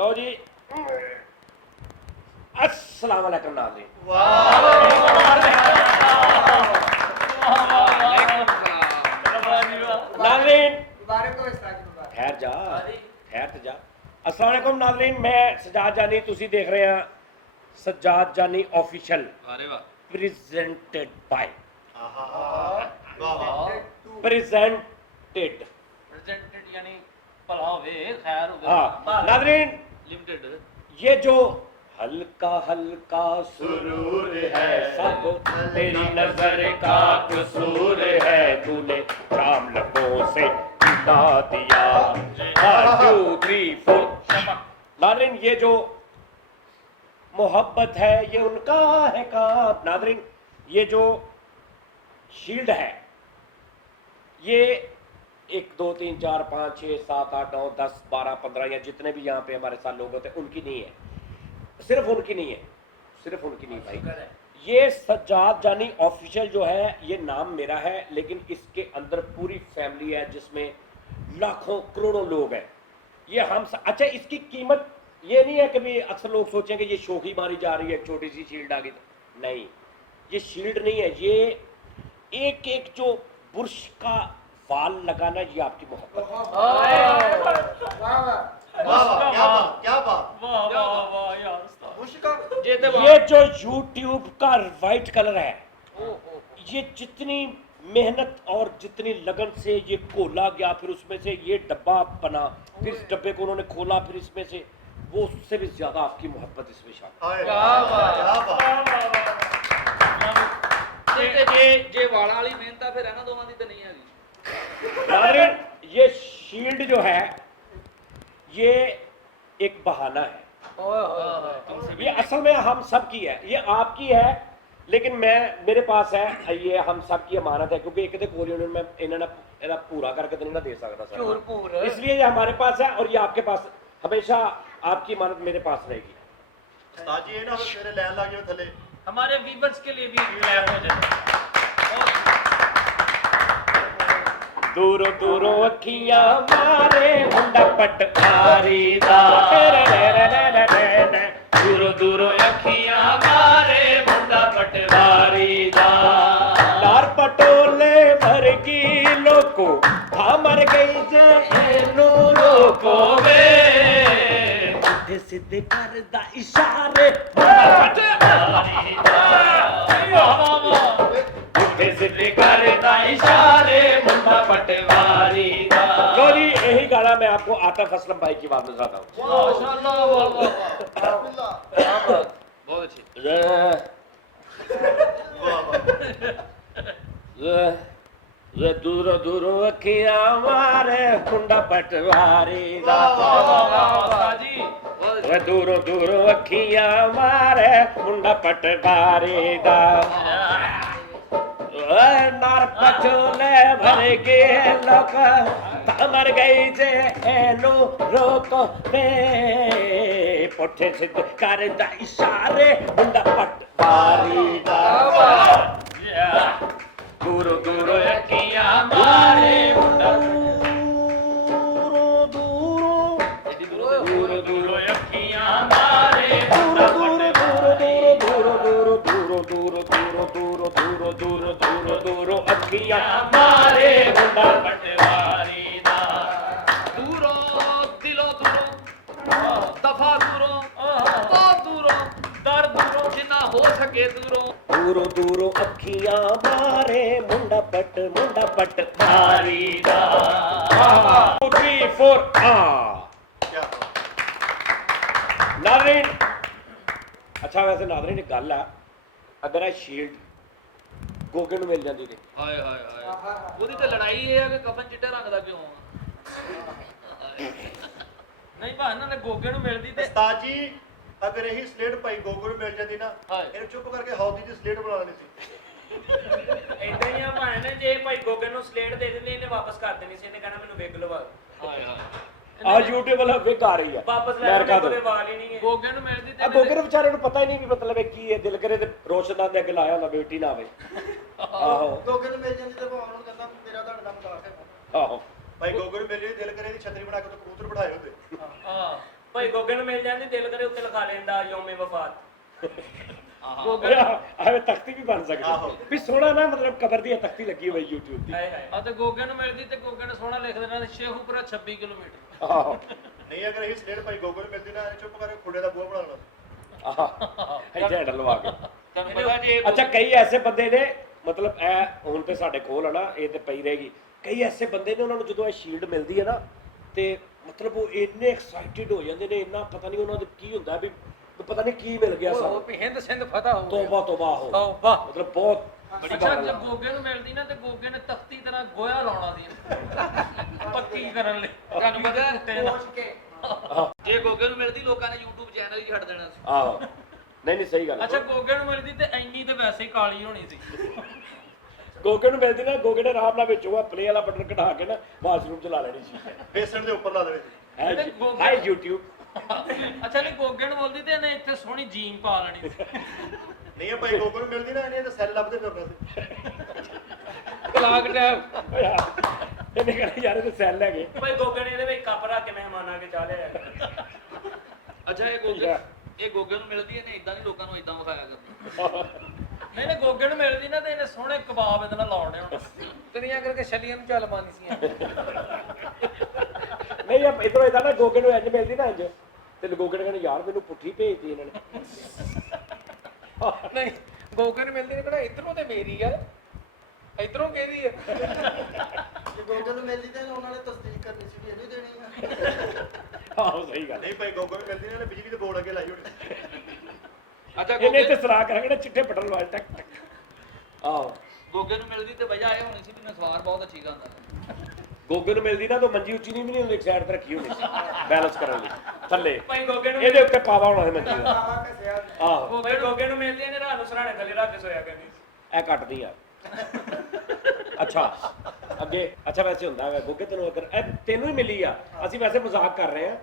लो जी, अस्सलाम वालेकुम नाज़रीन। नाज़रीन ठहर जा, ठहर तो जा। अस्सलाम वालेकुम नाज़रीन, मैं सज्जाद जानी, तुसी देख रहे हैं सज्जाद जानी ऑफिशियल प्रेजेंटेड बाय प्रेजेंटेड यानी भला होवे खैर होवे। हाँ नाज़रीन, लिमिटेड ये जो हल्का हल्का सुरूर है सब तेरी नजर का कसूर है, तूने शाम लबों से मिला दिया। 1 2 3 4 नाज़रीन, ये जो मोहब्बत है ये उनका है काम। नाज़रीन, ये जो शील्ड है ये 1 2 3 4 5 6 7 8 9 10 12 15 या जितने भी यहाँ पे हमारे साथ लोग होते हैं उनकी नहीं है, सिर्फ उनकी नहीं है, सिर्फ उनकी नहीं भाई। ये सज्जाद जानी ऑफिशियल जो है ये नाम मेरा है, लेकिन इसके अंदर पूरी फैमिली है जिसमें लाखों करोड़ों लोग हैं। ये हम अच्छा, इसकी कीमत ये नहीं है कि भी अक्सर लोग सोचेंगे ये शोखी मारी जा रही है, छोटी सी शील्ड आ गई। नहीं, ये शील्ड नहीं है, ये एक एक जो बुर्श का वाल लगाना ये आपकी मोहब्बत है। ये जो YouTube का वाइट कलर है, ये जितनी मेहनत और जितनी लगन से ये खोला गया, फिर उसमें से ये डब्बा बना, फिर इस डब्बे को उन्होंने खोला, फिर इसमें से वो उससे भी ज्यादा आपकी मोहब्बत इसमें शामिल। जे वाला वाली मेहनत फिर है ना दोवां दी ते नहीं है। ये शील्ड जो है ये एक बहाना है, ये असल में हम सब की है, ये आपकी है, लेकिन मेरे पास है, ये हम सब की अमानत है, क्योंकि एक मैं इन्होंने पूरा करके तो नहीं ना दे सकता सर, इसलिए ये हमारे पास है और ये आपके पास हमेशा आपकी अमानत मेरे पास रहेगी। जी ये ना मेरे लैन लागे थले हमारे वीवर्स के लिए भी लैन हो जाए। दूरों दूरों अखियां मारे मुंडा पटवारी दा, दूरों दूरों अखियां मारे मुंडा पटवारी दा, लार पटोले भर की लोको था मर गई जे एनू रोको वे, उठे सिद्धे करदा इशारे मुंडा पटवारी दा, उठे सिद्धे करदा इशारे मुंडा पटवारी दा। लो जी, यही गाना मैं आपको आतिफ असलम भाई की बात बताता हूँ। बहुत अच्छी। दूरों दूरों अखियां मारे मुंडा पटवारी दा, दूरों दूरों अखियां मारे मुंडा पटवारी दा, नार पचोले भर के लोक मर गई जे एनू रोको बे, पुठे सिद्ध करदा इशारे मुंडा पटवारी दा, दूरों दूरों अखियां मारे मुंडा दूरों दूरों दूरों अखियां मारे मुंडा पटवारी, दूरों दूरों दूरों दूरों दूरों दूरों दूरों दूरों दूरों दूरों अखियां मारे मुंडा पटवारी दा, दूरों दिलों दूरों दफा दूरों बहुत दूरों दर दूरों जिन्ना हो सके दूरों, दूरों दूरों अखियां मारे मुंडा पटवारी दा। 2 3 4 नाज़रीन, अच्छा वैसे नाज़रीन एक गल है, अगर ये शील्ड गोगे ਨੂੰ मिल जाती थी, हाय हाय हाय ਉਹਦੀ ਤੇ ਲੜਾਈ ਇਹ ਹੈ ਕਿ ਕਫਨ ਚਿੱਟੇ ਰੰਗ ਦਾ ਕਿਉਂ ਆ। ਨਹੀਂ ਭਾਂ ਇਹਨਾਂ ਨੇ ਗੋਗੇ ਨੂੰ ਮਿਲਦੀ ਤੇ ਉਸਤਾਦ ਜੀ ਅਗਰ ਇਹੀ ਸਲੇਟ ਭਾਈ ਗੋਗੋ ਨੂੰ ਮਿਲ ਜਾਂਦੀ ਨਾ ਇਹਨੂੰ ਚੁੱਪ ਕਰਕੇ ਹੌਦੀ ਦੀ ਸਲੇਟ ਬਣਾ ਲੈਣੀ ਸੀ। ਇਦਾਂ ਹੀ ਆ ਭਾਂ ਨੇ, ਜੇ ਭਾਈ ਗੋਗੇ ਨੂੰ ਸਲੇਟ ਦੇ ਦਿੰਦੇ ਇਹਨੇ ਵਾਪਸ ਕਰ ਦੇਣੀ ਸੀ, ਇਹਨੇ ਕਹਿਣਾ ਮੈਨੂੰ ਵਿਗ ਲਵਾ। ਹਾਏ ਹਾਏ आज YouTube वाला विग आ रही है वापस ले अमेरिका आने तो को वाल ही नहीं है। ਗੋਗੇ ਨੂੰ ਮਿਲਦੀ ਤੇ गोगे ने बेचारे ਨੂੰ ਪਤਾ ਹੀ ਨਹੀਂ ਵੀ ਮਤਲਬ ਹੈ ਕੀ ਹੈ, ਦਿਲ ਕਰੇ ਤੇ ਰੋਸ਼ਨਦਾਨ ਦੇ ਅੱਗੇ ਲਾਇਆ ਹੁੰਦਾ ਬੇਟੀ ਨਾ ਆਵੇ। ਆਹੋ ਗੋਗੇ ਨੂੰ ਮਿਲ ਜਾਂਦੀ ਤਾਂ ਭਾਵੇਂ ਉਹਨੂੰ ਕਹਿੰਦਾ ਮੇਰਾ ਤੁਹਾਡੇ ਨਾਲ ਮਜ਼ਾਕ ਹੈ। ਆਹੋ ਭਾਈ ਗੋਗੋ ਨੂੰ ਮਿਲ ਜੇ ਦਿਲ ਕਰੇ ਦੀ ਛਤਰੀ ਬਣਾ ਕੇ ਤੇ ਕਬੂਤਰ ਬਿਠਾਏ ਹੁੰਦੇ। ਹਾਂ ਭਾਈ ਗੋਗੇ ਨੂੰ ਮਿਲ ਜਾਂਦੀ ਦਿਲ ਕਰੇ ਉੱਤੇ ਲਿਖਾ ਲੈਂਦਾ ਯੋਮੇ ਵਫਾਤ। ਗੋਗੇ ਐਵੇਂ ਤਖਤੀ ਵੀ ਬਣ ਸਕਦੀ ਆਹੋ। ਵੀ ਸੋਹਣਾ ਨਾ ਮਤਲਬ ਕਬਰ ਦੀ ਤਖਤੀ ਲੱਗੀ ਹੋਈ YouTube ਦੀ। ਹਾਏ ਹਾਏ। ਆ ਤੇ ਗੋਗੇ ਨੂੰ ਮਿਲਦੀ ਤੇ ਗੋਗੇ ਨੇ ਸੋਹਣਾ ਲਿਖ ਦੇਣਾ ਸ਼ੇਖੂਪੁਰਾ 26 ਕਿਲੋਮੀਟਰ। ਆਹੋ ਨਹੀਂ ਅਗਰ ਇਹੀ ਸਲੇਟ ਭਾਈ ਗੋਗਲ ਨੂੰ ਮਿਲਦੀ ਨਾ ਇਹਨੇ ਚੁੱਪ ਕਰਕੇ ਖੁੱਡੇ ਦਾ ਬੂਹਾ ਬਣਾ ਲੈਣਾ ਸੀ। ਆਹ ਇੱਥੇ ਹੈਂਡਲ ਲਵਾ ਕੇ। ਤੁਹਾਨੂੰ ਪਤਾ ਜੇ ਅੱਛਾ ਕਈ ਐਸੇ ਬੰਦੇ ਨੇ ਮਤਲਬ ਇਹ ਹੁਣ ਤੇ ਸਾਡੇ ਕੋਲ ਹੈ ਨਾ, ਇਹ ਤੇ ਪਈ ਰਹੇਗੀ। ਕਈ ਐਸੇ ਬੰਦੇ ਨੇ ਉਹਨਾਂ ਨੂੰ ਜਦੋਂ ਇਹ ਸ਼ੀਲਡ ਮਿਲਦੀ ਹੈ ਨਾ ਤੇ ਮਤਲਬ ਉਹ ਇੰਨੇ ਐਕਸਾਈਟਿਡ ਹੋ ਜਾਂਦੇ ਨੇ, ਇੰਨਾ ਪਤਾ ਨਹੀਂ ਉਹਨਾਂ ਦੇ ਕੀ ਹੁੰਦਾ ਵੀ ਪਤਾ ਨਹੀਂ ਕੀ ਮਿਲ ਗਿਆ ਉਹ ਸਾਨੂੰ। ਵੀ ਹਿੰਦ ਸਿੰਧ ਫਤਹ ਹੋ ਗਿਆ। ਤੋਬਾ ਤੋਬਾ ਹੋ ਤੌਬਾ। ਮਤਲਬ ਬਹੁਤ ਬੜੀ ਅੱਛਾ ਗੱਲ ਜੇ ਆ। ਗੋਗੇ ਨੂੰ ਮਿਲਦੀ ਨਾ ਤੇ ਗੋਗੇ ਨੇ ਤਖਤੀ ਤਰ੍ਹਾਂ ਗੋਇਆ ਲਾਉਣਾ ਸੀ ਪੱਕੀ ਕਰਨ ਲਈ। ਤੁਹਾਨੂੰ ਪਤਾ ਜੇ ਗੋਗੇ ਨੂੰ ਮਿਲਦੀ ਲੋਕਾਂ ਨੇ YouTube ਚੈਨਲ ਹੀ ਛੱਡ ਦੇਣਾ ਸੀ। ਆਹੋ ਨਹੀਂ ਨਹੀਂ ਸਹੀ ਗੱਲ ਅੱਛਾ ਹੈ। ਗੋਗੇ ਨੂੰ ਮਿਲਦੀ ਤੇ ਇੰਨੀ ਤੇ ਵੈਸੇ ਹੀ ਕਾਲੀ ਹੋਣੀ ਸੀ। ਗੋਗੇ ਨੂੰ ਮਿਲਦੀ ਨਾ, ਗੋਗੇ ਨੇ ਆਰਾਮ ਨਾਲ ਵਿੱਚ ਉਹ ਪਲੇ ਵਾਲਾ ਬਟਨ ਕਢਾ ਕੇ ਨਾ ਵਾਸ਼ਰੂਮ ਚਲਾ ਲੈਣੀ ਸੀ। ਬੇਸਣ ਦੇ ਉੱਪਰ ਲਾ ਦੇਣੇ ਸੀ। High YouTube। ਅੱਛਾ ਨਹੀਂ ਗੋਗੇ ਨੂੰ ਬੋਲਦੀ ਤੇ ਇਹਨੇ ਇੱਥੇ ਸੋਹਣੀ ਜੀਨ ਪਾ ਲੈਣੀ ਸੀ। ਨਹੀਂ ਇਹ ਭਾਈ ਗੋਗਲ ਨੂੰ ਮਿਲਦੀ ਨਾ ਇਹਨੇ ਤਾਂ ਸੈੱਲ ਲੱਭਦੇ ਫਿਰਨਾ ਸੀ। Clock tab. ਇਹਨੇ ਕਹਿੰਦਾ ਯਾਰ ਇਹ ਤਾਂ ਸੈੱਲ ਹੈਗੇ। ਭਾਈ ਗੋਗੇ ਨੇ ਇਹਦੇ ਵਿੱਚ ਕੱਪ ਰੱਖ ਕੇ ਮਹਿਮਾਨਾਂ ਕੇ ਚਾਹ ਲਿਆ। ਅੱਛਾ ਇਹ ਗੋਗੇ ਨੂੰ ਮਿਲਦੀ ਇਹਨੇ ਇਦਾਂ ਨਹੀਂ ਲੋਕਾਂ ਨੂੰ ਇਦਾਂ ਵਿਖਾਇਆ ਕਰਨਾ। ਨਹੀਂ ਨਹੀਂ ਗੋਗੇ ਨੂੰ ਮਿਲਦੀ ਨਾ ਤੇ ਇਹਨੇ ਸੋਹਣੇ ਕਬਾਬ ਇਹਦੇ ਨਾਲ ਲਾਉਣੇ ਹੁਣ ਤੇਰੀਆਂ ਕਰਕੇ ਛਲੀਆਂ ਨੂੰ ਚੱਲ ਮਾਨੀ ਸੀ। ਨਹੀਂ ਆ ਇਧਰੋਂ ਇਦਾਂ ਨਾ ਗੋਗੇ ਨੂੰ ਇੰਜ ਮਿਲਦੀ ਨਾ ਇੰਜ ਤੇ ਗੋਗੇ ਨੇ ਕਹਿੰਦਾ ਯਾਰ ਮੈਨੂੰ ਪੁੱਠੀ ਭੇਜਦੀ ਇਹਨਾਂ ਨੇ। ਨਹੀਂ ਗੋਗੇ ਨੂੰ ਮਿਲਦੀ ਨੇ ਕਿਹੜਾ ਇਧਰੋਂ ਤੇ ਮੇਰੀ ਆ ਇਧਰੋਂ ਕਿਹਦੀ ਆ। ਜੇ ਗੋਗਲ ਨੂੰ ਮਿਲਦੀ ਤਾਂ ਉਹਨਾਂ ਨੇ ਤਸਦੀਕ ਕਰਨੀ ਸੀ ਵੀ ਇਹਨੂੰ ਹੀ ਦੇਣੀ ਆ। ਆਹੋ ਸਹੀ ਗੱਲ। ਨਹੀਂ ਭਾਈ ਗੋਗਲ ਨੂੰ ਮਿਲਦੀ ਨਾ ਇਹਨੇ ਬਿਜਲੀ ਦੇ ਬੋਰਡ ਅੱਗੇ ਲਾਈ ਹੋਣੀ ਸੀ। ਅੱਛਾ ਇਹਨੇ ਤੇ ਸਰਾ ਕਰਾਂਗੇ ਨਾ ਚਿੱਟੇ ਬਟਨ ਲਵਾ ਟਕ ਟਕ। ਆਹੋ ਗੋਗੇ ਨੂੰ ਮਿਲਦੀ ਤੇ ਵਜ੍ਹਾ ਇਹ ਹੋਣੀ ਸੀ ਵੀ ਨਸਵਾਰ ਬਹੁਤ ਅੱਛੀ ਗਾਉਂਦਾ। ਗੋਗੇ ਨੂੰ ਮਿਲਦੀ ਨਾ ਤਾਂ ਮੰਜੀ ਉੱਚੀ ਨਹੀਂ ਵੀ ਨਹੀਂ ਹੁੰਦੀ, ਇੱਕ ਸਾਈਡ ਤੇ ਰੱਖੀ ਹੋਣੀ ਸੀ ਬੈਲੈਂਸ ਕਰਨ ਲਈ ਥੱਲੇ। ਭਾਈ ਗੋਗੇ ਨੂੰ ਇਹਦੇ ਉੱਤੇ ਪਾਵਾ ਹੋਣਾ ਸੀ ਮੰਜੀ ਦਾ। ਆਵਾ ਕਸਿਆ ਆਹੋ ਭਾਈ ਗੋਗੇ ਨੂੰ ਮਿਲਦੀ ਇਹਨੇ ਰਾਤ ਨੂੰ ਸਰਾਣੇ ਥੱਲੇ ਰੱਖ ਕੇ ਸੋਇਆ ਕਰਨੀ। ਇਹ ਕੱਟਦੀ ਆ। ਅੱਛਾ ਅੱਗੇ ਅੱਛਾ ਵੈਸੇ ਹੁੰਦਾ ਹੈ ਗੋਗੇ ਤੈਨੂੰ ਅਗਰ ਇਹ ਤੈਨੂੰ ਹੀ ਮਿਲੀ ਆ, ਅਸੀਂ ਵੈਸੇ ਮਜ਼ਾਕ ਕਰ ਰਹੇ ਆ,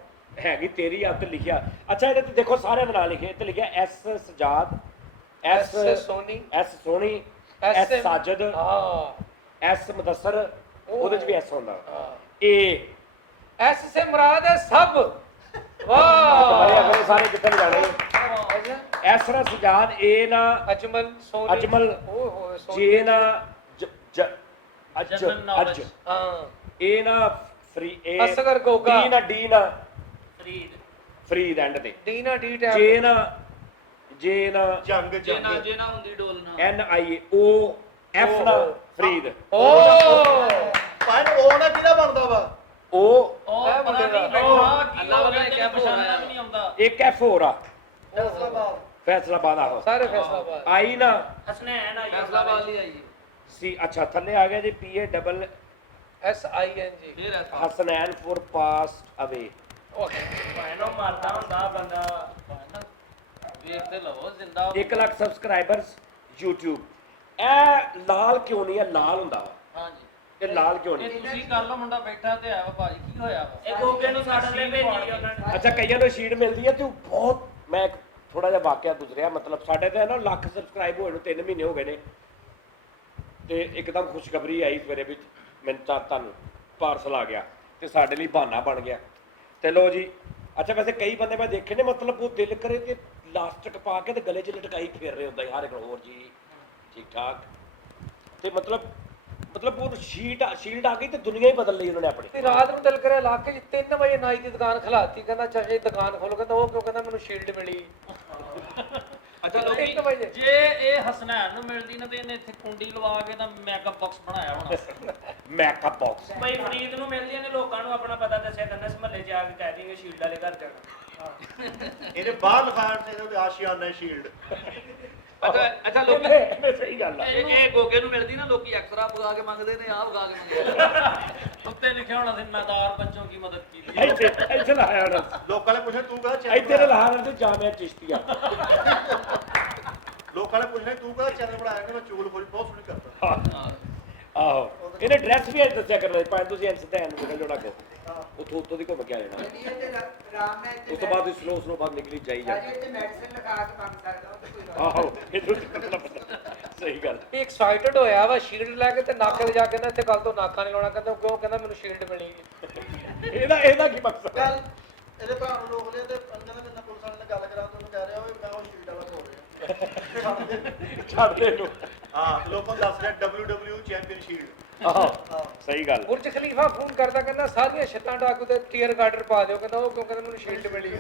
ਹੈਗੀ ਤੇਰੀ ਆ ਤੇ ਲਿਖਿਆ। ਅੱਛਾ ਇਹਦੇ ਤੇ ਦੇਖੋ ਸਾਰਿਆਂ ਦੇ ਨਾਂ ਲਿਖੇ ਤੇ ਲਿਖਿਆ S Sajjad, S Soni, S Sohni, S S Sajid, ਹਾਂ ਐਸ ਮੁਦੱਸਰ, ਉਹਦੇ ਚ ਵੀ ਐਸ ਹੁੰਦਾ। ਹਾਂ ਏ ਐਸ ਸੇ ਮੁਰਾਦ ਹੈ ਸਭ। ਤੁਹਾਡੇ ਵਾਹ ਅਗਲੇ ਸਾਰੇ ਕਿੱਥੇ ਨੂੰ ਜਾਣੇ ਐਸ ਰਾ ਸਜਾਦ, ਏ ਨਾ ਅਜਮਲ ਸੋਨੀ ਅਜਮਲ, ਓਏ ਹੋਏ ਜੇ ਨਾ ਅੱਜ ਜਨਰਲ ਅੱਜ ਨੌਲੇਜ ਹਾਂ ਏ ਨਾ ਫਰੀ ਏ ਅਸਗਰ ਗੋਗਾ। ਡੀ ਨਾ ਫਰੀਦ ਫਰੀਦ ਐਂਡ ਤੇ ਡੀ ਨਾ ਡੀ ਟੈਬ ਜੇ ਨਾ ਜੇ ਨਾ ਜੰਗ ਜੇ ਨਾ ਜੰਗ ਹੁੰਦੀ ਡੋਲਣਾ ਐਨ ਆਈ ਓ ਐਫ ਨਾ ਫਰੀਦ ਓ ਭਾਈ ਉਹ ਨਾ ਕਿਹਦਾ ਬਣਦਾ ਵਾ? ਓ ਉਹ ਇਹ ਮੁੰਡੇ ਦਾ। ਬੈਠਾ ਕੀ ਅੱਲਾ ਹੋ ਵਾਲਾ ਗਿਆ ਕਿਆ ਪਛਾਣਨਾ ਵੀ ਨਹੀਂ ਆਉਂਦਾ। ਇੱਕ ਐਫ ਹੋਰ ਆ ਫੈਸਲਾਬਾਦ ਫੈਸਲਾਬਾਦ ਆਹੋ। ਸਾਰੇ ਫੈਸਲਾਬਾਦ ਆਈ ਨਾ ਹਸਨੈਨ ਆਈ ਫੈਸਲਾਬਾਦ ਹੀ ਆਈ ਸੀ। ਅੱਛਾ ਥੱਲੇ ਆ ਗਿਆ ਜੀ ਪੀ ਏ ਡਬਲ ਐਸ ਆਈ ਐਨ ਜੀ ਫੇਰ ਹਸਨੈਨ ਫॉर ਪਾਸਡ ਅਵੇ। ਭਾਈਨੋ ਮਰਦਾ ਹੁੰਦਾ ਬੰਦਾ। ਵੇਖ ਤੇ ਲਵੋ ਜ਼ਿੰਦਾ 1 ਲੱਖ ਸਬਸਕ੍ਰਾਈਬਰਸ YouTube। ਇਹ ਲਾਲ ਕਿਉਂ ਨਹੀਂ ਹੈ? ਲਾਲ ਹੁੰਦਾ ਵਾ ਹਾਂਜੀ ਇਹ ਲਾਲ ਕਿਉਂ ਇਹ ਨਹੀਂ? ਤੁਸੀਂ ਕਰ ਲਓ ਮੁੰਡਾ ਬੈਠਾ ਤੇ ਆਇਆ ਵਾ ਭਾਜੀ ਕੀ ਹੋਇਆ ਵਾ ਇਹ ਗੋਗੇ ਨੂੰ ਸਾਡੇ ਲਈ ਭੇਜੀ ਉਹਨਾਂ ਨੇ। ਅੱਛਾ ਕਈਆਂ ਨੂੰ ਸ਼ੀਟ ਮਿਲਦੀ ਹੈ ਤੇ ਉਹ ਬਹੁਤ ਮੈਂ ਇੱਕ ਥੋੜਾ ਜਿਹਾ ਵਾਕਿਆ ਗੁਜ਼ਰਿਆ ਮਤਲਬ ਸਾਡੇ ਤੇ ਨਾ ਲੱਖ ਸਬਸਕ੍ਰਾਈਬ ਹੋਏ ਨੂੰ 3 ਮਹੀਨੇ ਹੋ ਗਏ ਨੇ ਤੇ ਇੱਕਦਮ ਖੁਸ਼ਖਬਰੀ ਆਈ ਸਵੇਰੇ ਵਿੱਚ ਮੈਨੂੰ ਤੁਹਾਨੂੰ ਪਾਰਸਲ ਆ ਗਿਆ ਤੇ ਸਾਡੇ ਲਈ ਬਹਾਨਾ ਬਣ ਗਿਆ ਤੇ ਲੋ ਜੀ। ਅੱਛਾ ਵੈਸੇ ਕਈ ਬੰਦੇ ਮੈਂ ਦੇਖੇ ਨੇ ਮਤਲਬ ਉਹ ਦਿਲ ਕਰੇ ਤੇ ਲਾਸਟਿਕ ਪਾ ਕੇ ਤੇ ਗਲੇ 'ਚ ਲਟਕਾਈ ਫੇਰ ਰਹੇ ਹੁੰਦਾ ਹਰ ਇੱਕ ਹੋਰ ਜੀ ਠੀਕ ਠਾਕ ਤੇ ਮਤਲਬ ਉਹ ਸ਼ੀਲਡ ਆ ਗਈ ਤੇ ਦੁਨੀਆ ਹੀ ਬਦਲ ਲਈ ਉਹਨਾਂ ਨੇ ਆਪਣੀ। ਤੇ ਰਾਤ ਨੂੰ ਦਿਲ ਕਰਿਆ ਇਲਾਕੇ 'ਚ 3 ਵਜੇ ਨਾਈ ਦੀ ਦੁਕਾਨ ਖਲਾਤੀ ਕਹਿੰਦਾ ਚਾਹੇ ਦੁਕਾਨ ਖੋਲੋ ਕਹਿੰਦਾ ਉਹ ਕਿਉਂ ਕਹਿੰਦਾ ਮੈਨੂੰ ਸ਼ੀਲਡ ਮਿਲੀ। ਅੱਛਾ ਇੱਕ ਵਜੇ। ਜੇ ਇਹ ਹਸਨੈਨ ਨੂੰ ਮਿਲਦੀ ਨਾ ਤੇ ਇਹਨੇ ਇੱਥੇ ਕੁੰਡੀ ਲਵਾ ਕੇ ਤਾਂ ਮੇਕਅਪ ਬਾਕਸ ਬਣਾਇਆ ਹੋਣਾ। ਮੈਕਅਪ ਬਾਕਸ ਭਾਈ ਫਰੀਦ ਨੂੰ ਮਿਲਦੀਆਂ ਨੇ ਲੋਕਾਂ ਨੂੰ ਆਪਣਾ ਪਤਾ ਦੱਸਿਆ ਕਰਨਾ ਇਸ ਮਹੱਲੇ 'ਚ ਆ ਕੇ ਕਹਿ ਦੇਂਗੇ ਸ਼ੀਲਡ ਵਾਲੇ ਘਰ ਜਾਣਾ। ਇਹਨੇ ਬਾਹਰ ਲਿਖਾਣ ਤੇ ਉਹਦੇ ਆਸ਼ੀਆਨਾ ਸ਼ੀਲਡ। ਅੱਛਾ ਇਹਨੇ ਸਹੀ ਗੱਲ ਆ। ਇਹ ਗੋਗੇ ਨੂੰ ਮਿਲਦੀ ਨਾ ਲੋਕੀ ਐਕਸਰਾ ਵਗਾ ਕੇ ਮੰਗਦੇ ਨੇ ਆਹ ਵਗਾ ਕੇ ਮੰਗਦੇ ਉੱਤੇ ਲਿਖਿਆ ਹੋਣਾ ਸੀ ਨਾਦਾਰ ਬੱਚੋਂ ਕੀ ਮਦਦ ਕੀਤੀ। ਇੱਥੇ ਲਾਇਆ ਹੋਣਾ ਲੋਕਾਂ ਨੇ ਪੁੱਛਿਆ ਤੂੰ ਕਹਦਾ ਇੱਥੇ ਨੇ ਲਾਇਆ ਹੋਣਾ ਤੇ ਜਾਮਿਆ ਚਿਸ਼ਤੀਆ। ਲੋਕਾਂ ਨੇ ਪੁੱਛਣਾ ਤੂੰ ਕਹਦਾ ਚੈਨਲ ਬਣਾਇਆ ਕਿ ਮੈਂ ਚੁਗਲਖੋਰੀ ਬਹੁਤ ਸੋਹਣੀ ਕਰਦਾ। ਆਹੋ ਇਹਨੇ ਡਰੈਸ ਵੀ ਅੱਜ ਦੱਸਿਆ ਕਰਨਾ ਭਾਵੇਂ ਤੁਸੀਂ ਐਨ ਸਿੱਧਾ ਐਨ ਨਿਕਲ ਜਾਣਾ ਕੋ ਉੱਥੋਂ ਦੀ ਘੁੰਮ ਕੇ ਆ ਜਾਣਾ। ਇਹ ਤੇ ਰਾਮ ਨੇ ਉਸ ਤੋਂ ਬਾਅਦ ਸਲੋ ਬਾਅਦ ਨਿਕਲੀ ਜਾਈ ਜਾ। ਰਾਜੇ ਤੇ ਮੈਡੀਸਿਨ ਲਗਾ ਕੇ ਮੰਗ ਸਕਦਾ ਉਹ ਤੇ ਕੋਈ ਗੱਲ ਆਹੋ ਇਹਨੂੰ ਸਹੀ ਗੱਲ। ਇਹ ਐਕਸਾਈਟਡ ਹੋਇਆ ਵਾ ਸ਼ੀਲਡ ਲੈ ਕੇ ਤੇ ਨੱਕ ਤੇ ਜਾ ਕੇ ਨਾ ਇੱਥੇ ਗੱਲ ਤੋਂ ਨਾਕਾ ਨਹੀਂ ਲਾਉਣਾ ਕਹਿੰਦਾ ਕਿਉਂ ਕਹਿੰਦਾ ਮੈਨੂੰ ਸ਼ੀਲਡ ਮਿਲੀ। ਇਹਦਾ ਕੀ ਮਕਸਦ ਹੈ? ਚੱਲ ਇਹਦੇ ਭਰਾ ਨੂੰ ਰੋਕ ਲਿਆ ਤੇ ਕਹਿੰਦਾ ਮੇਰੇ ਨਾਲ ਪੁਲਿਸ ਵਾਲੇ ਨਾਲ ਗੱਲ ਕਰਾ ਤੇ ਉਹਨੂੰ ਕਹਿ ਰਿਹਾ ਓਏ ਮੈਂ ਉਹ ਸ਼ੀਟ ਵਾਲਾ ਬੋਲ ਰਿਹਾ ਛੱਡ ਦੇ ਨੂੰ। ਹਾਂ ਲੋਕਾਂ ਨੂੰ ਦੱਸ ਰਿਹਾ WWE ਚੈਂਪੀਅਨ ਸ਼ੀਲਡ। ਆਹੋ ਸਹੀ ਗੱਲ। ਬੁਰਜ ਖਲੀਫਾ ਫੋਨ ਕਰਦਾ ਕਹਿੰਦਾ ਸਾਰੀਆਂ ਛੱਤਾਂ ਡਾਕੂ ਤੇ ਟੀਅਰ ਗਾਰਡਰ ਪਾ ਦਿਓ, ਕਹਿੰਦਾ ਉਹ ਕਿਉਂ, ਕਹਿੰਦਾ ਮੈਨੂੰ ਸ਼ੀਲਡ ਮਿਲੀ।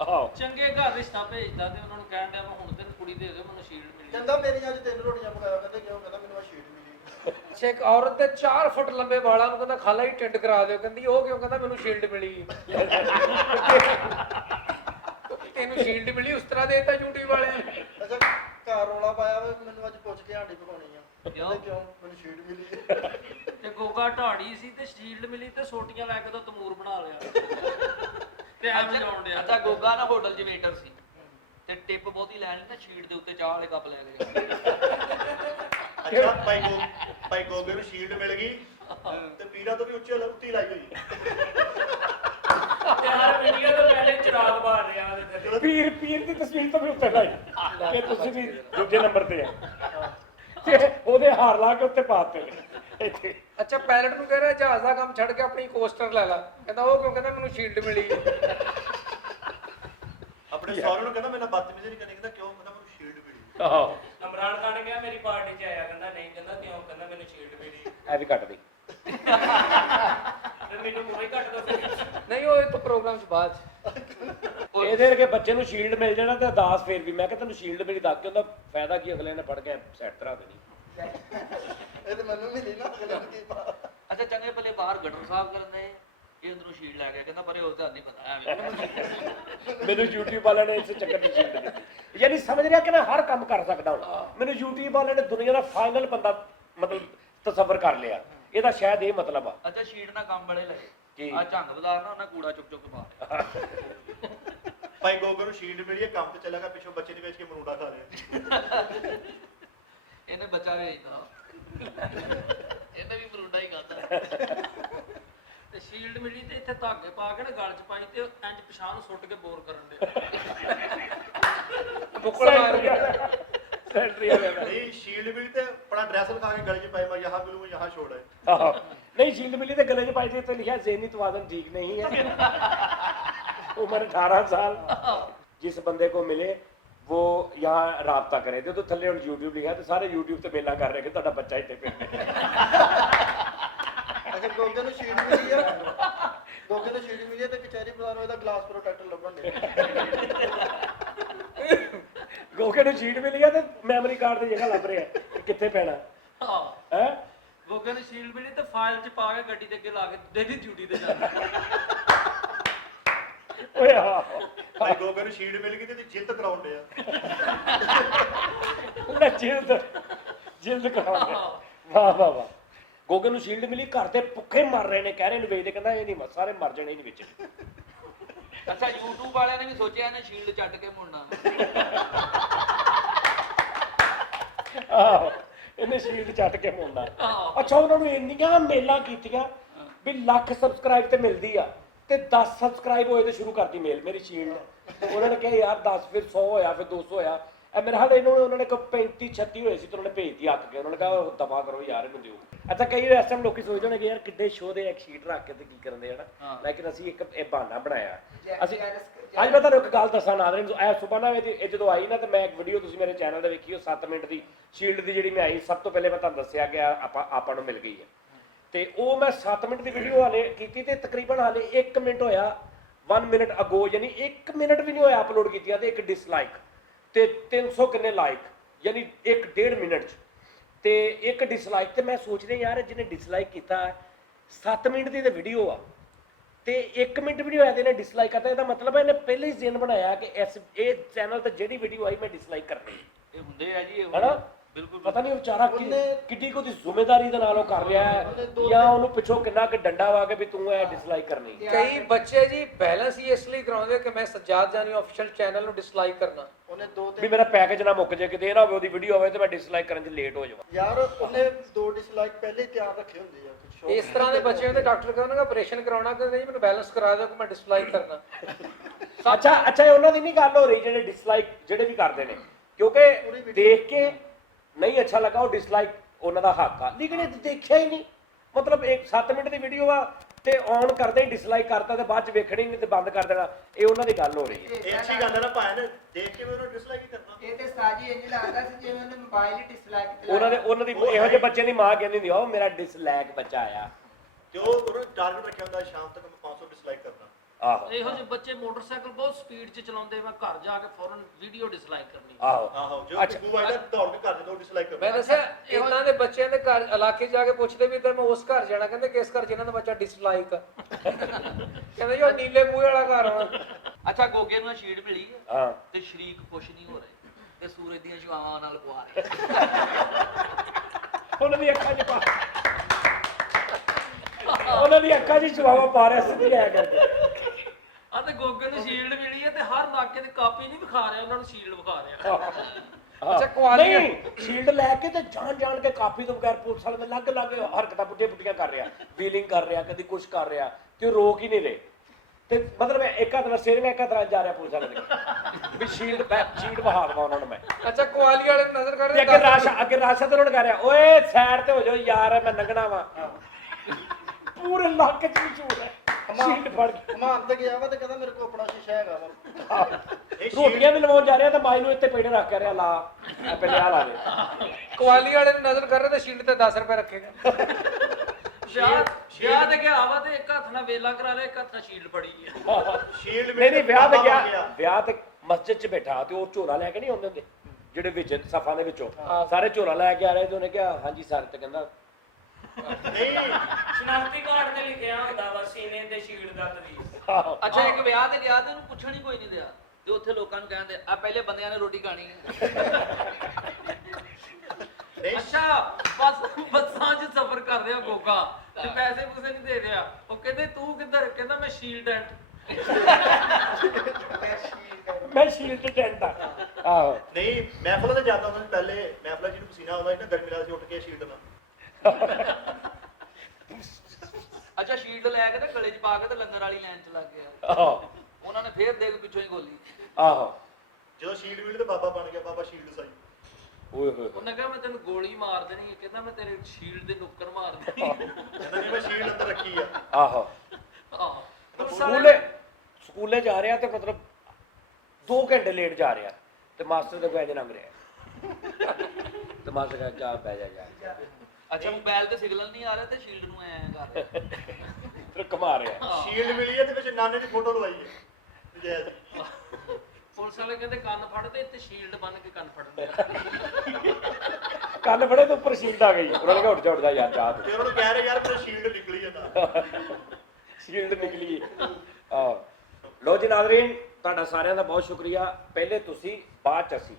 ਆਹੋ ਚੰਗੇ ਘਰ ਰਿਸ਼ਤਾ ਭੇਜਦਾ ਤੇ ਉਹਨਾਂ ਨੂੰ ਕਹਿਣ ਡਿਆ ਹੁਣ ਤੈਨੂੰ ਕੁੜੀ ਦੇ ਦਿਓ, ਮੈਨੂੰ ਸ਼ੀਲਡ ਮਿਲੀ। ਕਹਿੰਦਾ ਮੇਰੀਆਂ ਅੱਜ 3 ਰੋਟੀਆਂ ਪਕਾਇਆ, ਕਹਿੰਦਾ ਕਿਉਂ, ਕਹਿੰਦਾ ਮੈਨੂੰ ਆ ਸ਼ੀਟ ਮਿਲੀ। ਅੱਛਾ ਇੱਕ ਔਰਤ ਦੇ 4 ਫੁੱਟ ਲੰਬੇ ਵਾਲਾਂ ਨੂੰ ਕਹਿੰਦਾ ਖਾਲਾ ਹੀ ਟਿੰਡ ਕਰਾ ਦਿਓ, ਕਹਿੰਦੀ ਉਹ ਕਿਉਂ, ਕਹਿੰਦਾ ਮੈਨੂੰ ਸ਼ੀਲਡ ਮਿਲੀ। ਤੈਨੂੰ ਸ਼ੀਲਡ ਮਿਲੀ ਉਸ ਤਰ੍ਹਾਂ ਦੇਤਾ YouTube ਵਾਲੇ ਨੇ। ਅੱਛਾ ਘਰ ਰੌਲਾ ਪਾਇਆ ਵਾ ਮੈਨੂੰ ਅੱਜ ਪੁੱਛ ਕੇ ਹਾਂਡੀ ਪਕਾਉਣੀ ਆ, ਕਹਿੰਦਾ ਕਿਉਂ, ਮੈਨੂੰ ਸ਼ੀਟ ਮਿਲੀ। ਤੇ ਗੋਗਾ ਢਾੜੀ ਸੀ ਤੇ ਸ਼ੀਲਡ ਮਿਲੀ ਤੇ ਸੋਟੀਆਂ ਲੈ ਕੇ ਤਾਂ ਤਮੂਰ ਬਣਾ ਲਿਆ ਤੇ ਐਵੇਂ ਜਾਉਣ ਡਿਆ। ਅੱਛਾ ਗੋਗਾ ਨਾ ਹੋਟਲ 'ਚ ਵੇਟਰ ਸੀ ਤੇ ਟਿਪ ਬਹੁਤੀ ਲੈਣੀ ਨਾ ਸ਼ੀਟ ਦੇ ਉੱਤੇ ਚਾਹ ਵਾਲੇ ਕੱਪ ਲੈ ਗਏ। ਅੱਛਾ ਭਾਈ ਗੋਗੇ ਨੂੰ ਸ਼ੀਲਡ ਮਿਲ ਗਈ ਤੇ ਪੀੜਾ ਤੋਂ ਵੀ ਉੱਤੀ ਲਾਈ ਹੋਈ। ਯਾਰ ਵੀਡੀਓ ਤੋਂ ਪਹਿਲੇ ਚਿਰਾਗ ਬਾਲ ਰਿਹਾ ਉਹਦੇ ਥੱਲੇ। ਪੀਰ ਦੀ ਤਸਵੀਰ ਤਾਂ ਵੀ ਉੱਤੇ ਲਾਈ ਕਿ ਤੁਸੀਂ ਵੀ ਦੂਜੇ ਨੰਬਰ ਤੇ ਆ ਤੇ ਉਹਦੇ ਹਾਰ ਲਾ ਕੇ ਉੱਤੇ ਪਾਤੇ ਇੱਥੇ। ਅੱਛਾ ਪਾਇਲਟ ਨੂੰ ਕਹਿ ਰਿਹਾ ਜਹਾਜ਼ ਦਾ ਕੰਮ ਛੱਡ ਕੇ ਆਪਣੀ ਕੋਸਟਰ ਲੈ ਲੈ, ਕਹਿੰਦਾ ਉਹ ਕਿਉਂ, ਕਹਿੰਦਾ ਮੈਨੂੰ ਸ਼ੀਲਡ ਮਿਲੀ। ਆਪਣੇ ਸਹੁਰੇ ਨੂੰ ਕਹਿੰਦਾ ਮੇਰੇ ਨਾਲ ਬਦਤਮੀਜ਼ੀ ਨਹੀਂ ਕਰਨੀ, ਕਹਿੰਦਾ ਕਿਉਂ, ਕਹਿੰਦਾ ਮੈਨੂੰ ਸ਼ੀਲਡ ਮਿਲੀ। ਆਹੋ ਇਮਰਾਨ ਖਾਨ ਕਿਹਾ ਮੇਰੀ ਪਾਰਟੀ 'ਚ ਆਇਆ, ਕਹਿੰਦਾ ਨਹੀਂ, ਕਹਿੰਦਾ ਕਿਉਂ, ਕਹਿੰਦਾ ਮੈਨੂੰ ਸ਼ੀਲਡ ਮਿਲੀ। ਐ ਵੀ ਕੱਟ ਦੇ। ਤੇ ਮੈਨੂੰ ਮੂਹਰੇ ਕੱਟ ਦੋ ਫਿਰ। ਨਹੀਂ ਉਹ ਇੱਕ ਪ੍ਰੋਗਰਾਮ 'ਚ ਬਾਅਦ 'ਚ। ਇਹਦੇ ਕਰਕੇ ਬੱਚੇ ਨੂੰ ਸ਼ੀਲਡ ਮਿਲ ਜਾਣਾ ਤੇ ਅਰਦਾਸ ਫੇਰ ਵੀ। ਮੈਂ ਕਿਹਾ ਤੈਨੂੰ ਸ਼ੀਲਡ ਮਿਲੀ ਦੱਸ ਕੇ ਉਹਦਾ ਫਾਇਦਾ ਕੀ, ਅਗਲੇ ਨੇ ਪੜ ਕੇ ਸੈੱਟ ਧਰਾ ਦੇਣੀ। ਇਹ ਤੇ ਮੈਨੂੰ ਮਿਲੀ ਨਾ, ਅਗਲੇ ਨੂੰ ਕੀ ਪਤਾ। ਅੱਛਾ ਚੰਗੇ ਭਲੇ ਬਾਹਰ ਗਟਰ ਸਾਫ਼ ਕਰਨ ਦੇ ਇਹ ਅੰਦਰੋਂ ਸ਼ੀਟ ਲੈ ਗਿਆ, ਕਹਿੰਦਾ ਪਰੇ ਉਸ ਦਾ ਨਹੀਂ ਪਤਾ ਐਵੇਂ। ਮੈਨੂੰ YouTube ਵਾਲਿਆਂ ਨੇ ਇਸ ਚੱਕਰ ਦੀ ਸ਼ੀਲਡ ਦਿੱਤੀ। ਯਾਨੀ ਸਮਝ ਰਿਹਾ ਕਿ ਮੈਂ ਹਰ ਕੰਮ ਕਰ ਸਕਦਾ ਹਾਂ। ਮੈਨੂੰ YouTube ਵਾਲਿਆਂ ਨੇ ਦੁਨੀਆ ਦਾ ਫਾਈਨਲ ਬੰਦਾ ਮਤਲਬ ਤਸੱਵਰ ਕਰ ਲਿਆ। ਇਹਦਾ ਸ਼ਾਇਦ ਇਹ ਮਤਲਬ ਆ। ਅੱਛਾ ਸ਼ੀਟ ਨਾਲ ਕੰਮ ਬੜੇ ਲਗੇ ਕੀ? ਆ ਝੰਗ ਬਜ਼ਾਰ ਨਾ ਉਹਨਾਂ ਕੂੜਾ ਚੁੱਕ ਚੁੱਕ ਕੇ ਪਾ ਭਾਈ ਗੋਗੇ ਨੂੰ ਸ਼ੀਲਡ ਮਿਲੀ ਹੈ, ਕੰਮ ਤੇ ਚੱਲਾਗਾ, ਪਿੱਛੋਂ ਬੱਚੇ ਨੇ ਵੇਚ ਕੇ ਮਰੂੰਡਾ ਖਾ ਲਿਆ। ਇਹਨੇ ਬੱਚਾ ਵੇਚਦਾ ਇਹਨੇ ਵੀ ਮਰੂੰਡਾ ਹੀ ਖਾਦਾ। ਤੇ ਸ਼ੀਲਡ ਮਿਲੀ ਤੇ ਇੱਥੇ ਧਾਗੇ ਪਾ ਕੇ ਨਾ ਗਲ 'ਚ ਪਾਈ ਤੇ ਇੰਜ ਪਿਛਾਂ ਨੂੰ ਸੁੱਟ ਕੇ ਬੋਰ ਕਰਨ ਦੇ। ਬੁੱਕਲ ਮਾਰ ਗਿਆ ਸੈਂਟਰੀ ਵਾਲੇ ਦਾ। ਨਹੀਂ ਸ਼ੀਲਡ ਮਿਲੀ ਤੇ ਆਪਣਾ ਡਰੈਸ ਲਗਾ ਕੇ ਗਲੇ 'ਚ ਪਾਈ, ਮੈਂ ਯਹਾਂ ਮਿਲੂੰਗਾ ਯਹਾਂ ਛੋੜ ਹੈ। ਆਹੋ ਨਹੀਂ ਸ਼ੀਲਡ ਮਿਲੀ ਤੇ ਗਲੇ 'ਚ ਪਾਈ ਤੇ ਲਿਖਿਆ ज़हनी तवाज़ुन ठीक नहीं है, उम्र 18 साल। जिस बंदे को मिले वो यहाँ राबता करे। तो थल्ले ਹੁਣ YouTube ਲਿਖਿਆ ਤੇ ਸਾਰੇ YouTube ਤੇ ਮੇਲਾ ਕਰ ਰਹੇ ਕਿ ਤੁਹਾਡਾ ਬੱਚਾ ਇੱਥੇ ਪਿਆ। ਅੱਛਾ ਗੋਗੇ ਨੂੰ ਸ਼ੀਟ ਮਿਲੀ ਆ, ਗੋਗੇ ਨੂੰ ਸ਼ੀਟ ਮਿਲੀ ਆ ਤੇ ਕਚਹਿਰੀ ਬਾਜ਼ਾਰੋਂ ਇਹਦਾ ਗਲਾਸ ਪ੍ਰੋਟੈਕਟਰ ਲੱਭਣ ਦੇ। ਗੋਗੇ ਨੂੰ ਸ਼ੀਟ ਮਿਲੀ ਆ ਤੇ ਮੈਮਰੀ ਕਾਰਡ ਦੀ ਜਗ੍ਹਾ ਲੱਭ ਰਿਹਾ ਕਿ ਕਿੱਥੇ ਪੈਣਾ ਹੈ। ਗੋਗੇ ਨੂੰ ਸ਼ੀਲਡ ਮਿਲੀ ਤੇ ਫਾਈਲ 'ਚ ਪਾ ਕੇ ਗੱਡੀ ਦੇ ਅੱਗੇ ਲਾ ਕੇ ਡੇਲੀ ਡਿਊਟੀ ਤੇ ਜਾਂਦਾ। ਓਏ ਆਹੋ ਭਾਈ ਗੋਗੇ ਨੂੰ ਸ਼ੀਲਡ ਮਿਲ ਗਈ ਤੇ ਜਿੱਤ ਕਰਾਉਣ ਡਿਆ। ਉਹਦਾ ਜਿਲਦ ਕਰਾਉਂਦੇ। ਵਾਹ ਵਾਹ ਵਾਹ। ਗੋਗੇ ਨੂੰ ਸ਼ੀਲਡ ਮਿਲੀ, ਘਰ ਦੇ ਭੁੱਖੇ ਮਰ ਰਹੇ ਨੇ, ਕਹਿ ਰਹੇ ਨੇ ਵੇਚਦੇ, ਕਹਿੰਦਾ ਇਹ ਨਹੀਂ ਸਾਰੇ ਮਰ ਜਾਣੇ ਨਹੀਂ ਵਿੱਚ। ਅੱਛਾ YouTube ਵਾਲਿਆਂ ਨੇ ਵੀ ਸੋਚਿਆ ਇਹਨੇ ਸ਼ੀਲਡ ਛੱਡ ਕੇ ਮੁੜਨਾ। ਆਹੋ ਇਹਨੇ ਸ਼ੀਲਡ ਚੱਟ ਕੇ ਮੁੰਡਾ। ਅੱਛਾ ਉਹਨਾਂ ਨੂੰ ਇੰਨੀਆਂ ਮੇਲਾਂ ਕੀਤੀਆਂ ਵੀ ਲੱਖ ਸਬਸਕ੍ਰਾਈਬ ਤੇ ਮਿਲਦੀ ਆ ਤੇ 10 ਸਬਸਕ੍ਰਾਈਬ ਹੋਏ ਤੇ ਸ਼ੁਰੂ ਕਰਤੀ ਮੇਲ ਮੇਰੀ ਸ਼ੀਲਡ। ਉਹਨਾਂ ਨੇ ਕਿਹਾ ਯਾਰ 10 ਫਿਰ 100 ਹੋਇਆ ਫਿਰ 200 ਹੋਇਆ। ਇਹ ਮੇਰੇ ਹਾਲ ਇਹਨਾਂ ਉਹਨਾਂ ਨੇ ਕੋ 35 36 ਹੋਏ ਸੀ ਤੇ ਉਹਨਾਂ ਨੇ ਭੇਜਤੀ ਹੱਥ ਕੇ। ਉਹਨਾਂ ਨੇ ਕਿਹਾ ਦਫਾ ਕਰੋ ਯਾਰ ਇਹਨੂੰ ਦਿਓ। ਅੱਛਾ ਕਈ ਇਸ ਟਾਈਮ ਲੋਕੀ ਸੋਚਦੇ ਹੋਣੇ ਕਿ ਯਾਰ ਕਿੱਡੇ ਸ਼ੋਅ ਦੇ ਇੱਕ ਸ਼ੀਟ ਰੱਖ ਕੇ ਤੇ ਕੀ ਕਰਨ ਦੇ ਹਨਾ। ਲੇਕਿਨ ਅਸੀਂ ਇੱਕ ਇਹ ਬਹਾਨਾ ਬਣਾਇਆ। ਅਸੀਂ ਅੱਜ ਮੈਂ ਤੁਹਾਨੂੰ ਇੱਕ ਗੱਲ ਦੱਸਾਂ ਨਾਜ਼ਰੀਨ, ਇਹ ਸੁਬਾ ਨਾ ਇਹ ਜਦੋਂ ਆਈ ਨਾ ਤੇ ਮੈਂ ਇੱਕ ਵੀਡੀਓ ਤੁਸੀਂ ਮੇਰੇ ਚੈਨਲ ਤੇ ਵੇਖੀ, ਉਹ 7 ਮਿੰਟ ਦੀ ਸ਼ੀਲਡ ਦੀ ਜਿਹੜੀ ਮੈਂ ਆਈ, ਸਭ ਤੋਂ ਪਹਿਲੇ ਮੈਂ ਤੁਹਾਨੂੰ ਦੱਸਿਆ ਕਿ ਆਪਾਂ ਨੂੰ ਮਿਲ ਗਈ ਹੈ। ਤੇ ਉਹ ਮੈਂ 7 ਮਿੰਟ ਦੀ ਵੀਡੀਓ ਹਾਲੇ ਕੀਤੀ ਤੇ ਤਕਰੀਬਨ ਹਾਲੇ 1 ਮਿੰਟ ਹੋਇਆ 1 ਮਿੰਟ ਅਗੋ, ਯਾਨੀ 1 ਮਿੰਟ ਵੀ ਨਹੀਂ ਹੋਇਆ ਅਪਲੋਡ ਕੀਤੀਆਂ ਤੇ ਇੱਕ ਡਿਸਲਾਈਕ ਤੇ 300 ਕਿੰਨੇ ਲਾਈਕ, ਯਾਨੀ 1.5 ਮਿੰਟ 'ਚ ਤੇ ਇੱਕ ਡਿਸਲਾਈਕ। ਤੇ ਮੈਂ ਸੋਚ ਰਿਹਾ ਯਾਰ ਜਿਹਨੇ ਡਿਸਲਾਈਕ ਕੀਤਾ 7 ਮਿੰਟ ਦੀ ਤੇ ਵੀਡੀਓ ਆ ਤੇ 1 ਮਿੰਟ ਵੀ ਨਹੀਂ ਹੋਇਆ ਤੇ ਇਹਨੇ ਡਿਸਲਾਈਕ ਕਰਤਾ। ਇਹਦਾ ਮਤਲਬ ਹੈ ਇਹਨੇ ਪਹਿਲੇ ਹੀ ਜ਼ਿਨ ਬਣਾਇਆ ਕਿ ਇਹ ਚੈਨਲ ਤੇ ਜਿਹੜੀ ਵੀਡੀਓ ਆਈ ਮੈਂ ਡਿਸਲਾਈਕ ਕਰਨੀ ਇਹ ਹੁੰਦੇ ਆ ਜੀ, ਇਹ ਹੈਨਾ। ਬਿਲਕੁਲ ਪਤਾ ਨਹੀਂ ਵਿਚਾਰਾ ਕਿੱਡੀ ਕੁ ਦੀ ਜ਼ਿੰਮੇਵਾਰੀ ਦੇ ਨਾਲ ਉਹ ਕਰ ਰਿਹਾ ਹੈ ਜਾਂ ਉਹਨੂੰ ਪਿੱਛੋਂ ਕਿੰਨਾ ਕਿ ਡੰਡਾ ਵਾ ਕੇ ਵੀ ਤੂੰ ਇਹ ਡਿਸਲਾਈਕ ਕਰਨੀ। ਕਈ ਬੱਚੇ ਜੀ ਬੈਲੈਂਸ ਹੀ ਇਸ ਲਈ ਕਰਾਉਂਦੇ ਕਿ ਮੈਂ ਸੱਜਾਦ ਜਾਨੀ ਆਫੀਸ਼ੀਅਲ ਚੈਨਲ ਨੂੰ ਡਿਸਲਾਈਕ ਕਰਨਾ। ਉਹਨੇ 2 ਵੀ ਮੇਰਾ ਪੈਕੇਜ ਨਾ ਮੁੱਕ ਜੇ, ਕਿਤੇ ਇਹ ਨਾ ਹੋਵੇ ਉਹਦੀ ਵੀਡੀਓ ਹੋਵੇ ਤੇ ਮੈਂ ਡਿਸਲਾਈਕ ਕਰਨ 'ਚ ਲੇਟ ਹੋ ਜਾਵਾਂ। ਯਾਰ ਉਹਨੇ 2 ਡਿਸਲਾਈਕ ਪਹਿਲੇ ਹੀ ਤਿਆਰ ਰੱਖੇ ਹੁੰਦੇ ਆ। ਕੁਛ ਇਸ ਤਰ੍ਹਾਂ ਦੇ ਬੱਚਿਆਂ ਦੇ ਡਾਕਟਰ ਕਹਿੰਦੇ ਆਪਰੇਸ਼ਨ ਕਰਾਉਣਾ ਕਿ ਨਹੀਂ, ਮੈਨੂੰ ਬੈਲੈਂਸ ਕਰਾ ਦਿਓ ਕਿ ਮੈਂ ਡਿਸਲਾਈਕ ਕਰਨਾ। ਅੱਛਾ ਇਹ ਉਹਨਾਂ ਦੀ ਨਹੀਂ ਗੱਲ ਹੋ ਰਹੀ ਜਿਹੜੇ ਡਿਸਲਾਈਕ ਜਿਹੜੇ ਵੀ ਕਰਦੇ ਨੇ, ਕਿਉਂਕਿ ਦੇਖ ਕੇ ਨਹੀਂ ਅੱਛਾ ਲੱਗਾ ਉਹ ਡਿਸਲਾਈਕ ਉਹਨਾਂ ਦਾ ਹੱਕ ਆ, ਲੇਕਿਨ ਇਹ ਦੇਖਿਆ ਹੀ ਨਹੀਂ। ਮਤਲਬ ਇੱਕ 7 ਮਿੰਟ ਦੀ ਵੀਡੀਓ ਆ ਤੇ ਔਨ ਕਰਦੇ ਹੀ ਡਿਸਲਾਈਕ ਕਰਤਾ ਤੇ ਬਾਅਦ ਚ ਵੇਖਣੀ ਨਹੀਂ ਤੇ ਬੰਦ ਕਰ ਦੇਣਾ, ਇਹ ਉਹਨਾਂ ਦੀ ਗੱਲ ਹੋ ਰਹੀ ਹੈ। ਇਹ ਅੱਛੀ ਗੱਲ ਹੈ ਨਾ ਭਾਵੇਂ ਨੇ ਦੇਖ ਕੇ ਵੀ ਉਹਨੂੰ ਡਿਸਲਾਈਕ ਹੀ ਕਰਨਾ। ਇਹ ਤੇ ਸਾਜੀ ਇੰਜ ਲੱਗਦਾ ਸੀ ਜਿਵੇਂ ਉਹਨੇ ਮੋਬਾਈਲ ਹੀ ਡਿਸਲਾਈਕ ਤੇ ਉਹਨਾਂ ਦੀ ਇਹੋ ਜਿਹੇ ਬੱਚੇ ਦੀ ਮਾਂ ਕਹਿੰਦੀ ਹੁੰਦੀ ਆ ਉਹ ਮੇਰਾ ਡਿਸਲਾਈਕ ਬੱਚਾ ਆਇਆ। ਤੇ ਉਹ ਉਹਨੇ ਟਾਰਗੇਟ ਰੱਖਿਆ ਹੁੰਦਾ ਸ਼ਾਮ ਤੱਕ ਮੈਂ 500 ਡਿਸਲਾਈਕ ਕਰਨਾ। ਆਹੋ ਇਹੋ ਜਿਹੇ ਬੱਚੇ ਮੋਟਰਸਾਈਕਲ ਬਹੁਤ ਸਪੀਡ 'ਚ ਚਲਾਉਂਦੇ, ਮੈਂ ਘਰ ਜਾ ਕੇ ਫੌਰਨ ਵੀਡੀਓ ਡਿਸਲਾਈਕ ਕਰਨੀ। ਆਹੋ ਆਹੋ ਜੋ ਟਿੱਕੂ ਆਇਆ ਦੌੜ ਕੇ ਘਰ ਦੇ ਦੋ ਡਿਸਲਾਈਕ ਕਰਨਾ। ਮੈਂ ਦੱਸਿਆ ਇਹਨਾਂ ਦੇ ਬੱਚਿਆਂ ਦੇ ਘਰ ਇਲਾਕੇ ਜਾ ਕੇ ਪੁੱਛਦੇ ਵੀ ਤੇ ਮੈਂ ਉਸ ਘਰ ਜਾਣਾ, ਕਹਿੰਦੇ ਕਿਸ ਘਰ ਜਿਹਨਾਂ ਦਾ ਬੱਚਾ ਡਿਸਲਾਈਕ ਕਹਿੰਦੇ ਜੋ ਨੀਲੇ ਮੂੰਹ ਵਾਲਾ ਘਰ ਵਾ। ਅੱਛਾ ਗੋਗੇ ਨੂੰ ਸ਼ੀਲਡ ਮਿਲੀ ਹੈ ਹਾਂ ਤੇ ਸ਼ਰੀਕ ਖੁਸ਼ ਨਹੀਂ ਹੋ ਰਹੇ ਤੇ ਸੂਰਜ ਦੀਆਂ ਸ਼ੁਆਵਾਂ ਨਾਲ ਪਵਾ ਰਹੇ। ਉਹਨਾਂ ਦੀ ਅੱਖਾਂ 'ਚ ਪਾ ਉਹਨਾਂ ਦੀ ਅੱਖਾਂ 'ਚ ਜਵਾਬ ਪਾ ਰਿਹਾ ਸਿੱਧੀ ਆਇਆ ਕਰਕੇ। ਆ ਤੇ ਗੋਗੇ ਨੂੰ ਸ਼ੀਲਡ ਮਿਲੀ ਹੈ ਤੇ ਹਰ ਨਾਕੇ ਤੇ ਕਾਪੀ ਨਹੀਂ ਵਿਖਾ ਰਿਹਾ, ਉਹਨਾਂ ਨੂੰ ਸ਼ੀਲਡ ਵਿਖਾ ਰਿਹਾ। ਅੱਛਾ ਕੁਆਲੀ ਨਹੀਂ ਸ਼ੀਲਡ ਲੈ ਕੇ ਤੇ ਜਾਣ ਕੇ ਕਾਫੀ ਤੋਂ ਬਗੈਰ ਪੁਲਿਸ ਵਾਲੇ ਦੇ ਲੱਗ ਹਰਕਤਾਂ ਪੁੱਟੀਆਂ ਕਰ ਰਿਹਾ, ਵੀਲਿੰਗ ਕਰ ਰਿਹਾ, ਕਦੀ ਕੁਛ ਕਰ ਰਿਹਾ ਤੇ ਉਹ ਰੋਕ ਹੀ ਨਹੀਂ ਰਹੇ। ਤੇ ਮਤਲਬ ਇੱਕ ਹੱਥ ਨਾਲ ਸੇਰਿੰਗ ਇੱਕ ਹੱਥ ਨਾਲ ਜਾ ਰਿਹਾ ਪੁਲਿਸ ਵਾਲੇ ਦੇ ਵੀ ਸ਼ੀਲਡ ਵਹਾ ਦਵਾਂ ਉਹਨਾਂ ਨੂੰ ਮੈਂ। ਅੱਛਾ ਕੁਆਲੀ ਵਾਲੇ ਨੂੰ ਨਜ਼ਰ ਤੇ ਕਰਦੇ ਅੱਗੇ ਰਾਸ਼ਾ ਤੇ ਉਹਨਾਂ ਨੇ ਕਹਿ ਰਿਹਾ ਓਏ ਸਾਈਡ ਤੇ ਹੋ ਜਾਓ ਯਾਰ ਮੈਂ ਲੰਘਣਾ ਵਾ। ਪੂਰੇ ਇਲਾਕੇ 'ਚ ਝੂਠ ਹੈ। ਸ਼ੀਲਡ ਫੜ ਕੇ ਘਮਾਨ ਤੇ ਗਿਆ ਵਾ ਤੇ ਕਹਿੰਦਾ ਮੇਰੇ ਕੋਲ ਆਪਣਾ ਸ਼ੀਸ਼ਾ ਹੈਗਾ ਵਾ। ਰੋਟੀਆਂ ਵੀ ਲਵਾਉਣ ਜਾ ਰਿਹਾ ਤਾਂ ਬਾਈ ਨੂੰ ਇੱਥੇ ਪੇੜੇ ਰੱਖ ਕੇ ਰਿਹਾ ਲਾ ਪਹਿਲੇ ਆ ਲਾ ਦੇ। ਕੁਆਲੀ ਵਾਲੇ ਨੂੰ ਨਜ਼ਰ ਕਰ ਰਹੇ ਤੇ ਸ਼ੀਲਡ ਤੇ 10 ਰੁਪਏ ਰੱਖੇਗਾ। ਵਿਆਹ ਤੇ ਗਿਆ ਵਾ ਤੇ ਇੱਕ ਹੱਥ ਨਾਲ ਵੇਲਾ ਕਰਾ ਲਿਆ, ਇੱਕ ਹੱਥ ਨਾਲ ਸ਼ੀਲਡ ਫੜੀ ਹੈ। ਸ਼ੀਲਡ ਨਹੀਂ ਵਿਆਹ ਤੇ ਗਿਆ, ਵਿਆਹ ਤੇ ਮਸਜਿਦ 'ਚ ਬੈਠਾ ਤੇ ਉਹ ਝੋਲਾ ਲੈ ਕੇ ਨਹੀਂ ਆਉਂਦੇ ਹੁੰਦੇ ਜਿਹੜੇ ਵਿੱਚ ਸਫਾਂ ਦੇ ਵਿੱਚੋਂ ਸਾਰੇ ਝੋਲਾ ਲੈ ਕੇ ਆ ਰਹੇ ਤੇ ਉਹਨੇ ਕਿਹਾ ਹਾਂਜੀ ਸਰ ਤੇ ਕਹਿੰਦਾ ਨਹੀਂ ਸ਼ਨਾਖਤੀ ਕਾਰਡ ਤੇ ਲਿਖਿਆ ਹੁੰਦਾ ਵਾ ਸੀਨੇ ਤੇ ਸ਼ੀਲਡ ਦਾ ਤਰੀਕ। ਅੱਛਾ ਇੱਕ ਵਿਆਹ ਤੇ ਗਿਆ ਤੇ ਉਹਨੂੰ ਪੁੱਛਣ ਹੀ ਕੋਈ ਨਹੀਂ ਦਿਆ ਤੇ ਉੱਥੇ ਲੋਕਾਂ ਨੂੰ ਕਹਿੰਦੇ ਆ ਪਹਿਲੇ ਬੰਦਿਆਂ ਨੇ ਰੋਟੀ ਖਾਣੀ ਹੈ। ਅੱਛਾ ਬੱਸਾਂ 'ਚ ਸਫ਼ਰ ਕਰ ਰਿਹਾ ਗੋਗਾ ਤੇ ਪੈਸੇ ਪੂਸੇ ਨਹੀਂ ਦੇ ਰਿਹਾ, ਉਹ ਕਹਿੰਦੇ ਤੂੰ ਕਿੱਧਰ, ਕਹਿੰਦਾ ਮੈਂ ਸ਼ੀਲਡ ਐਂਡ ਮੈਂ ਸ਼ੀਲਡ ਟੈਂਟ ਆ। ਆਹੋ ਨਹੀਂ ਮਹਿਫਲਾਂ ਤੇ ਜਾਂਦਾ ਹੁੰਦਾ ਸੀ ਪਹਿਲੇ, ਮਹਿਫਲਾਂ ਜਿਹਨੂੰ ਪਸੀਨਾ ਆਉਂਦਾ ਸੀ ਨਾ ਗਰਮੀ ਨਾਲ ਉੱਠ ਕੇ ਸ਼ੀਲਡ ਨਾਲ। ਅੱਛਾ ਸ਼ੀਲਡ ਲੈ ਕੇ ਤੇ ਗਲੇ 'ਚ ਪਾ ਕੇ ਤੇ ਲੰਗਰ ਵਾਲੀ ਲਾਈਨ 'ਚ ਲੱਗ ਗਿਆ। ਆਹੋ ਉਹਨਾਂ ਨੇ ਫੇਰ ਦੇਖ ਪਿੱਛੋਂ ਹੀ ਗੋਲੀ। ਆਹੋ ਜਦੋਂ ਸ਼ੀਲਡ ਮਿਲੀ ਤੇ ਬਾਬਾ ਬਣ ਗਿਆ, ਬਾਬਾ ਸ਼ੀਲਡ ਸਾਈ। ਓਏ ਹੋਏ ਉਹਨੇ ਕਿਹਾ ਮੈਂ ਤੈਨੂੰ ਗੋਲੀ ਮਾਰ ਦੇਣੀ ਹੈ, ਕਹਿੰਦਾ ਮੈਂ ਤੇਰੇ ਸ਼ੀਲਡ ਦੇ ਨੁੱਕਰ ਮਾਰ ਦੇਣੀ। ਕਹਿੰਦਾ ਨਹੀਂ ਮੈਂ ਸ਼ੀਲਡ ਅੰਦਰ ਰੱਖੀ ਆ। ਆਹੋ ਆਹ ਸਕੂਲੇ ਜਾ ਰਿਹਾ ਤੇ ਮਤਲਬ 2 ਘੰਟੇ ਲੇਟ ਜਾ ਰਿਹਾ ਤੇ ਮਾਸਟਰ ਦੇ ਕੋਲ ਲੰਘ ਰਿਹਾ ਤੇ ਮਾਸਟਰ ਕਹਿੰਦਾ ਜਾ ਬਹਿ ਜਾ। ਅੱਛਾ ਮੋਬਾਈਲ ਤੇ ਸਿਗਨਲ ਨਹੀਂ ਆ ਰਿਹਾ ਤੇ ਸ਼ੀਲਡ ਨੂੰ ਐਂ ਕਰ ਰਿਹਾ। ਫਿਰ ਘੁਮਾ ਰਿਹਾ। ਸ਼ੀਲਡ ਮਿਲੀ ਹੈ ਤੇ ਵਿੱਚ ਨਾਨੇ ਦੀ ਫੋਟੋ ਲਵਾਈ ਹੈ ਜੈ ਜੀ। ਪੁਲਿਸ ਵਾਲੇ ਕਹਿੰਦੇ ਕੰਨ ਫੜ ਤੇ ਇੱਥੇ ਸ਼ੀਲਡ ਬੰਨ ਕੇ ਕੰਨ ਫੜਨ ਲਿਆ। ਕੰਨ ਫੜੇ ਤੇ ਉੱਪਰ ਸ਼ੀਲਡ ਆ ਗਈ। ਉਹਨਾਂ ਨੇ ਕਿਹਾ ਉੱਠ ਜਾ ਯਾਰ ਜਾ ਤੇ ਉਹਨਾਂ ਨੂੰ ਕਹਿ ਰਹੇ ਯਾਰ ਮੇਰਾ ਸ਼ੀਲਡ ਨਿਕਲੀ ਜਾਂਦਾ। ਸ਼ੀਲਡ ਨਿਕਲੀ। ਆਹ ਲੋ ਜੀ ਨਾਜ਼ਰੀਨ ਤੁਹਾਡਾ ਸਾਰਿਆਂ ਦਾ ਬਹੁਤ ਸ਼ੁਕਰੀਆ। ਪਹਿਲੇ ਤੁਸੀਂ ਬਾਅਦ ਚ ਅਸੀਂ,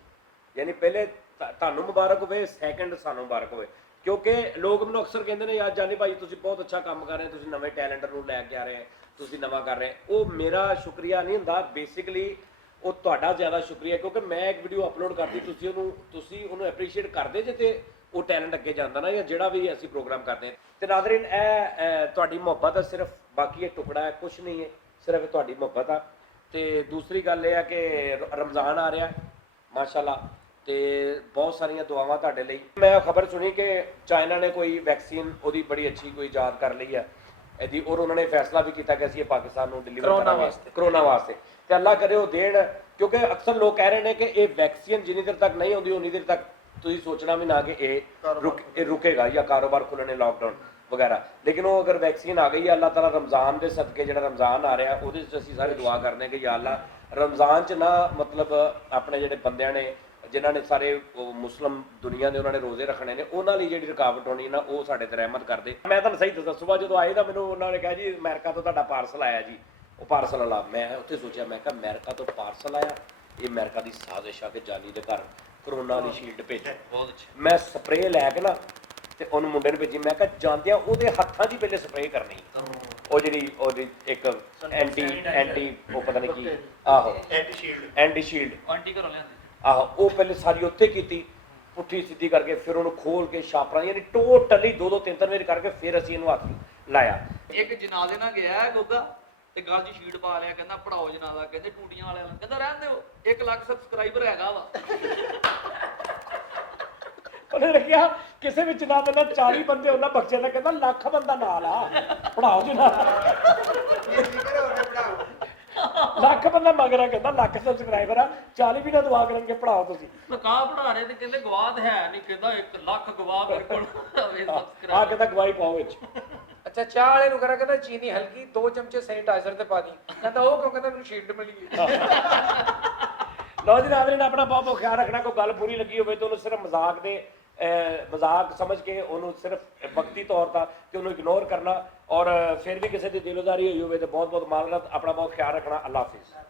ਯਾਨੀ ਪਹਿਲੇ ਤੁਹਾਨੂੰ ਮੁਬਾਰਕ ਹੋਵੇ, ਸੈਕੰਡ ਸਾਨੂੰ ਮੁਬਾਰਕ ਹੋਵੇ ਕਿਉਂਕਿ ਲੋਕ ਮੈਨੂੰ ਅਕਸਰ ਕਹਿੰਦੇ ਨੇ ਯਾਰ ਜਾਨੀ ਭਾਈ ਤੁਸੀਂ ਬਹੁਤ ਅੱਛਾ ਕੰਮ ਕਰ ਰਹੇ ਹੋ, ਤੁਸੀਂ ਨਵੇਂ ਟੈਲੈਂਟ ਨੂੰ ਲੈ ਕੇ ਆ ਰਹੇ ਹੋ, ਤੁਸੀਂ ਨਵਾਂ ਕਰ ਰਹੇ ਹੋ। ਉਹ ਮੇਰਾ ਸ਼ੁਕਰੀਆ ਨਹੀਂ ਹੁੰਦਾ, ਬੇਸਿਕਲੀ ਉਹ ਤੁਹਾਡਾ ਜ਼ਿਆਦਾ ਸ਼ੁਕਰੀਆ ਕਿਉਂਕਿ ਮੈਂ ਇੱਕ ਵੀਡੀਓ ਅਪਲੋਡ ਕਰਦੀ ਤੁਸੀਂ ਉਹਨੂੰ ਐਪਰੀਸ਼ੀਏਟ ਕਰਦੇ ਜੇ ਤੇ ਉਹ ਟੈਲੈਂਟ ਅੱਗੇ ਜਾਂਦਾ ਨਾ, ਜਾਂ ਜਿਹੜਾ ਵੀ ਅਸੀਂ ਪ੍ਰੋਗਰਾਮ ਕਰਦੇ ਹਾਂ। ਤੇ ਨਾਜ਼ਰੀਨ ਇਹ ਤੁਹਾਡੀ ਮੁਹੱਬਤ ਹੈ ਸਿਰਫ, ਬਾਕੀ ਇਹ ਟੁਕੜਾ ਹੈ ਕੁਛ ਨਹੀਂ ਹੈ, ਸਿਰਫ ਤੁਹਾਡੀ ਮੁਹੱਬਤ ਆ। ਤੇ ਦੂਸਰੀ ਗੱਲ ਇਹ ਆ ਕਿ ਰਮਜ਼ਾਨ ਆ ਰਿਹਾ ਮਾਸ਼ਾਅੱਲਾ ਤੇ ਬਹੁਤ ਸਾਰੀਆਂ ਦੁਆਵਾਂ ਤੁਹਾਡੇ ਲਈ। ਮੈਂ ਖਬਰ ਸੁਣੀ ਕਿ ਚਾਈਨਾ ਨੇ ਕੋਈ ਵੈਕਸੀਨ ਉਹਦੀ ਬੜੀ ਅੱਛੀ ਕੋਈ ਇਜਾਦ ਕਰ ਲਈ ਹੈ ਇਹਦੀ, ਔਰ ਉਹਨਾਂ ਨੇ ਫੈਸਲਾ ਵੀ ਕੀਤਾ ਕਿ ਅਸੀਂ ਇਹ ਪਾਕਿਸਤਾਨ ਨੂੰ ਡਿਲੀਵਰ ਕਰਾਂਗੇ ਕਰੋਨਾ ਵਾਸਤੇ। ਤੇ ਅੱਲਾ ਕਰੇ ਉਹ ਦੇਣ, ਕਿਉਂਕਿ ਅਕਸਰ ਲੋਕ ਕਹਿ ਰਹੇ ਨੇ ਕਿ ਇਹ ਵੈਕਸੀਨ ਜਿੰਨੀ ਦੇਰ ਤੱਕ ਨਹੀਂ ਆਉਂਦੀ ਉਨੀ ਦੇਰ ਤੱਕ ਤੁਸੀਂ ਸੋਚਣਾ ਵੀ ਨਾ ਕਿ ਇਹ ਰੁਕੇਗਾ ਜਾਂ ਕਾਰੋਬਾਰ ਖੁੱਲਣੇ ਲਾਕਡਾਊਨ ਵਗੈਰਾ। ਲੇਕਿਨ ਉਹ ਅਗਰ ਵੈਕਸੀਨ ਆ ਗਈ ਹੈ, ਅੱਲਾਹ ਤਾਲਾ ਰਮਜ਼ਾਨ ਦੇ ਸਦਕੇ ਜਿਹੜਾ ਰਮਜ਼ਾਨ ਆ ਰਿਹਾ ਉਹਦੇ 'ਚ ਅਸੀਂ ਸਾਰੇ ਦੁਆ ਕਰਦੇ ਹਾਂ ਕਿ ਯਾ ਅੱਲਾ ਰਮਜ਼ਾਨ 'ਚ ਨਾ ਮਤਲਬ ਆਪਣੇ ਜਿਹੜੇ ਬੰਦਿਆਂ ਨੇ ਜਿਨ੍ਹਾਂ ਨੇ ਸਾਰੇ ਮੁਸਲਮ ਦੁਨੀਆ ਦੇ ਉਹਨਾਂ ਨੇ ਰੋਜ਼ੇ ਰੱਖਣੇ ਨੇ ਉਹਨਾਂ ਲਈ ਜਿਹੜੀ ਰੁਕਾਵਟ ਹੋਣੀ ਨਾ ਉਹ ਸਾਡੇ ਤੇ ਰਹਿਮਤ ਕਰਦੇ। ਮੈਂ ਤੁਹਾਨੂੰ ਸਹੀ ਦੱਸਾਂ ਸੁਬਾਹ ਜਦੋਂ ਆਏ ਤਾਂ ਮੈਨੂੰ ਉਹਨਾਂ ਨੇ ਕਿਹਾ ਜੀ ਅਮਰੀਕਾ ਤੋਂ ਤੁਹਾਡਾ ਪਾਰਸਲ ਆਇਆ ਜੀ। ਉਹ ਪਾਰਸਲ ਵਾਲਾ ਮੈਂ ਉੱਥੇ ਸੋਚਿਆ, ਮੈਂ ਕਿਹਾ ਅਮਰੀਕਾ ਤੋਂ ਪਾਰਸਲ ਆਇਆ, ਇਹ ਅਮਰੀਕਾ ਦੀ ਸਾਜ਼ਿਸ਼ ਆ ਕਿ ਜਾਨੀ ਦੇ ਘਰ ਕਰੋਨਾ ਦੀ ਸ਼ੀਲਡ ਭੇਜੋ। ਬਹੁਤ ਅੱਛਾ। ਮੈਂ ਸਪਰੇਅ ਲੈ ਕੇ ਨਾ ਤੇ ਉਹਨੂੰ ਮੁੰਡੇ ਨੂੰ ਭੇਜੀ, ਮੈਂ ਕਿਹਾ ਜਾਂਦਿਆਂ ਉਹਦੇ ਹੱਥਾਂ 'ਚ ਪਹਿਲੇ ਸਪਰੇਅ ਕਰਨੀ ਉਹ ਜਿਹੜੀ ਉਹਦੀ ਇੱਕ ਐਂਟੀ ਉਹ ਪਤਾ ਨਹੀਂ ਕੀ ਆਹੋ ਐਂਟੀ ਸ਼ੀਲਡ ਆਂਟੀ ਘਰੋਂ ਲਿਆਂਦੇ। ਆਹੋ ਉਹ ਪਹਿਲੇ ਸਾਰੀ ਉੱਥੇ ਕੀਤੀ ਪੁੱਠੀ ਸਿੱਧੀ ਕਰਕੇ, ਫਿਰ ਉਹਨੂੰ ਖੋਲ ਕੇ ਛਾਪਰਾਂ ਯਾਨੀ ਟੋਟਲੀ 2-2 3-3 ਵਾਰ ਕਰਕੇ ਫਿਰ ਅਸੀਂ ਇਹਨੂੰ ਹੱਥ ਲਾਇਆ। ਇੱਕ ਜਨਾਜ਼ੇ ਨਾਲ ਗਿਆ ਗੋਗਾ ਤੇ ਗੱਲ 'ਚ ਸ਼ੀਟ ਪਾ ਲਿਆ, ਕਹਿੰਦਾ ਪੜਾਓ ਜਨਾਜ਼ਾ, ਕਹਿੰਦੇ ਟੂਟੀਆਂ ਵਾਲਿਆਂ ਨੂੰ, ਕਹਿੰਦਾ ਰਹਿਣ ਦਿਓ 1 ਲੱਖ ਸਬਸਕ੍ਰਾਈਬਰ ਹੈਗਾ ਵਾ। ਉਹਨੇ ਰੱਖਿਆ ਕਿਸੇ ਵਿੱਚ ਨਾ ਬੰਦਾ 40 ਬੰਦੇ ਉਹਨਾਂ ਬਖਸ਼ੇ ਦਾ ਕਹਿੰਦਾ ਲੱਖ ਬੰਦਾ ਨਾਲ ਆ ਪੜਾਓ ਜੀ ਨਾਲ ਲੱਖ ਬੰਦਾ ਮਗਰ ਆ ਕਹਿੰਦਾ ਲੱਖ ਸਬਸਕ੍ਰਾਈਬਰ ਆ 40 ਵੀ ਨਾ ਦੁਆ ਕਰਨਗੇ ਪੜਾਓ ਤੁਸੀਂ ਲਕਾ ਪੜਾ ਰਹੇ ਤੇ ਕਹਿੰਦੇ ਗਵਾਹ ਹੈ ਨਹੀਂ, ਕਹਿੰਦਾ 1 ਲੱਖ ਗਵਾਹ ਮੇਰੇ ਕੋਲ ਆ ਕਹਿੰਦਾ ਗਵਾਹੀ ਪਾਓ ਵਿੱਚ ਅੱਛਾ ਚਾਹ ਵਾਲੇ ਨੂੰ ਕਹਿੰਦਾ ਚੀਨੀ ਹਲਕੀ 2 ਚਮਚੇ ਸੈਨੀਟਾਈਜ਼ਰ ਤੇ ਪਾ ਦੀ, ਕਹਿੰਦਾ ਉਹ ਕਿਉਂ, ਕਹਿੰਦਾ ਮੈਨੂੰ ਸ਼ੀਲਡ ਮਿਲੀ ਹੈ। ਲਓ ਜੀ ਨਾਜ਼ਰੀਨ, ਆਪਣਾ ਬਹੁਤ ਬਹੁਤ ਖਿਆਲ ਰੱਖਣਾ। ਕੋਈ ਗੱਲ ਬੁਰੀ ਲੱਗੀ ਹੋਵੇ ਤਾਂ ਉਹਨੂੰ ਸਿਰਫ ਮਜ਼ਾਕ ਸਮਝ ਕੇ ਉਹਨੂੰ ਸਿਰਫ ਵਕਤੀ ਤੌਰ ਤੇ ਉਹਨੂੰ ਇਗਨੋਰ ਕਰਨਾ, ਔਰ ਫਿਰ ਵੀ ਕਿਸੇ ਦੀ ਦਿਲਦਾਰੀ ਹੋਈ ਹੋਵੇ ਤਾਂ ਬਹੁਤ ਬਹੁਤ ਮਾਜ਼ਰਤ। ਆਪਣਾ ਬਹੁਤ ਖਿਆਲ ਰੱਖਣਾ। ਅੱਲਾਹ ਹਾਫਿਜ਼।